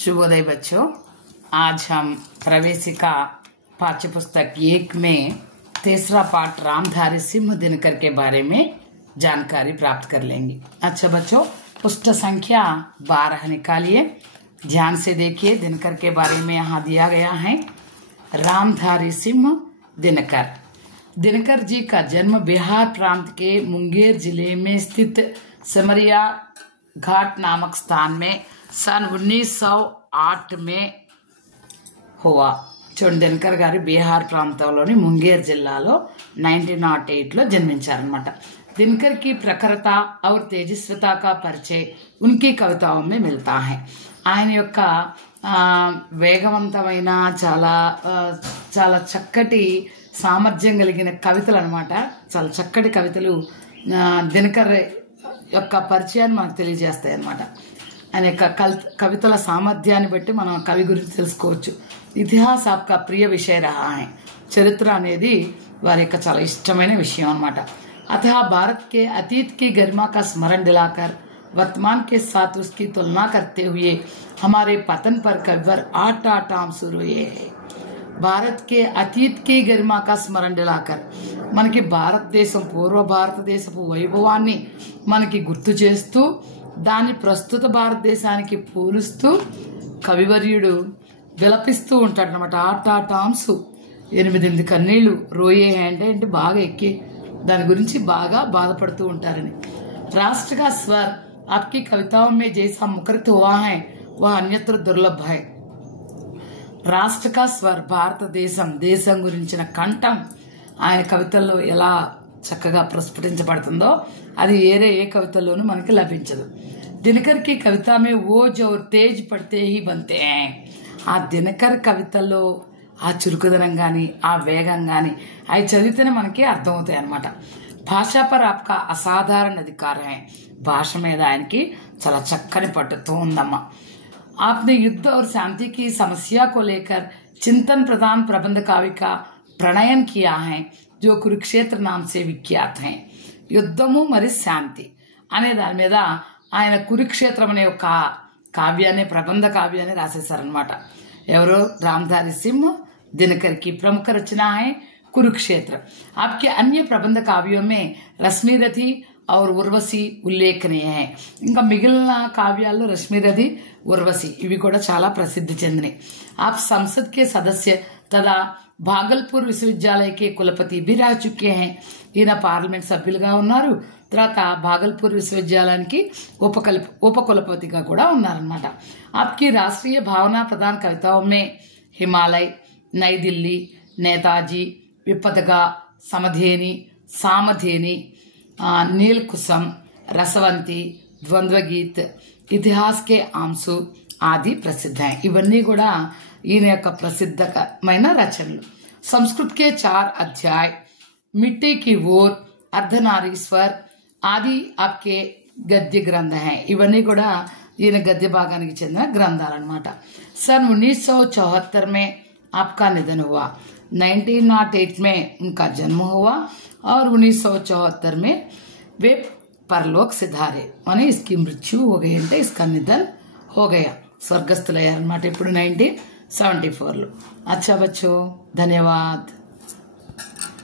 शुभोदय बच्चों, आज हम प्रवेशिका पाठ्य पुस्तक 1 में तीसरा पाठ रामधारी सिंह दिनकर के बारे में जानकारी प्राप्त कर लेंगे। अच्छा बच्चों, पृष्ठ संख्या 12 निकालिए, ध्यान से देखिए। दिनकर के बारे में यहाँ दिया गया है। रामधारी सिंह दिनकर। दिनकर जी का जन्म बिहार प्रांत के मुंगेर जिले में स्थित सिमरिया घाट नामक स्थान में सन 1908 में हुआ। చూడండి, దినకర్ గారు బీహార్ ప్రాంతంలోని ముంగేర్ జిల్లాలో 1908 లో జన్మించారన్నమాట। दिनकर की प्रखरता और तेजस्विता का परिचय उनकी कविताओं में मिलता है। ఆయన యొక్క వేగవంతమైన చాలా చక్కటి సామర్థ్యం కలిగిన కవితలు అన్నమాట। చాలా చక్కటి కవితలు దినకర్ యొక్క పరిచయాన్ని మనకు తెలియజేస్తాయి అన్నమాట। ఆయన యొక్క కవితల సామర్థ్యాన్ని బట్టి మనం కవి గురించి తెలుసుకోవచ్చు। ఇతిహాస్ आपका प्रिय विषय रहा है। చరిత్ర అనేది వారి యొక్క చాలా ఇష్టమైన విషయం అన్నమాట। अतः भारत के अतीत की गरिमा का स्मरण दिलाकर वर्तमान के साथ उसकी तुलना करते हुए हमारे पतन पर कविवर आठ आंसू रोए हैं। భారత్ కే అతీత్ కి గరిమా కా స్మరణ దిలాకర్, మనకి భారతదేశం పూర్వ భారతదేశపు వైభవాన్ని మనకి గుర్తు చేస్తూ దాన్ని ప్రస్తుత భారతదేశానికి పోలుస్తూ కవివర్యుడు విలపిస్తూ ఉంటాడు అన్నమాట। ఆటాంసు 8 కన్నీళ్లు రోయే అంటే బాగా ఎక్కి దాని గురించి బాగా బాధపడుతూ ఉంటారని। రాష్ట్ర का स्वर आपकी कविताओं में जैसा मुखरित हुआ है वह अन्यत्र दुर्लभ है। రాష్ట్ర का स्वर దేశం గురించిన కంఠం ఆయన కవితల్లో ఎలా చక్కగా ప్రస్ఫుటించబడుతుందో అది ఏ కవితల్లోనూ మనకి లభించదు। దినకర్ కి కవిత में ఓజ్ और तेज पढ़ते ही बनते हैं। ఆ దినకర్ కవితల్లో ఆ చురుకుదనం గాని ఆ వేగం గాని అవి చదివితేనే మనకి అర్థమవుతాయి అన్నమాట। భాషా పర్ आपका అసాధారణ అధికారం है। భాష మీద ఆయనకి చాలా చక్కని పట్టుతో ఉందమ్మా। आपने युद्ध और शांति की समस्या को लेकर चिंतन प्रधान प्रबंध काव्य का प्रणयन किया है जो कुरुक्षेत्र नाम से विख्यात है। యుద్ధము మరియు శాంతి అనే దాని మీద ఆయన కురుక్షేత్రం అనే ఒక కావ్యాన్ని ప్రబంధ కావ్యాన్ని రాసేశారనమాట। ఎవరు? రామధారి సింహ్ दिनकर की प्रमुख रचना है कुरुक्षेत्र। आपके अन्य प्रबंध काव्यों में रश्मिरथी और उर्वशी उल्लेखनीय है। ఇంకా మిగిలిన కావ్యాల్లో రశ్మిరథి ఉర్వశి ఇవి కూడా చాలా ప్రసిద్ధి చెందినవి। आप संसद के सदस्य तथा भागलपुर विश्वविद्यालय के कुलपति भी रह चुके हैं। ఈయన పార్లమెంట్ సభ్యులుగా ఉన్నారు, తర్వాత భాగల్పూర్ విశ్వవిద్యాలయానికి ఉపకులపతిగా కూడా ఉన్నారన్నమాట। आपकी राष्ट्रीय भावना प्रधान कविताओं में हिमालय, नई दिल्ली, नेताजी, विपदगा, समधेनी, सामधेनी, नील कुसुम, रसवंती, द्वंद्व गीत, इतिहास के आंसू आदि प्रसिद्ध हैं। ఇవన్నీ కూడా ఈయన యొక్క ప్రసిద్ధమైన రచనలు। संस्कृत के 4 अध्याय, मिट्टी की ओर, अर्धनारीश्वर आदि आपके गद्य ग्रंथ हैं। ఇవన్నీ కూడా ఈయన గద్య భాగానికి చెందిన గ్రంథాలు అన్నమాట। सन 1974 में आपका निधन हुआ। 1908 में उनका जन्म हुआ और 1974 में वे परलोक सिधारे, माने इसकी मृत्यु हो गई అంటే इसका निधन हो गया, స్వర్గస్థులయ్యారన్నమాట ఇప్పుడు 1974 లో। अच्छा बच्चों, धन्यवाद।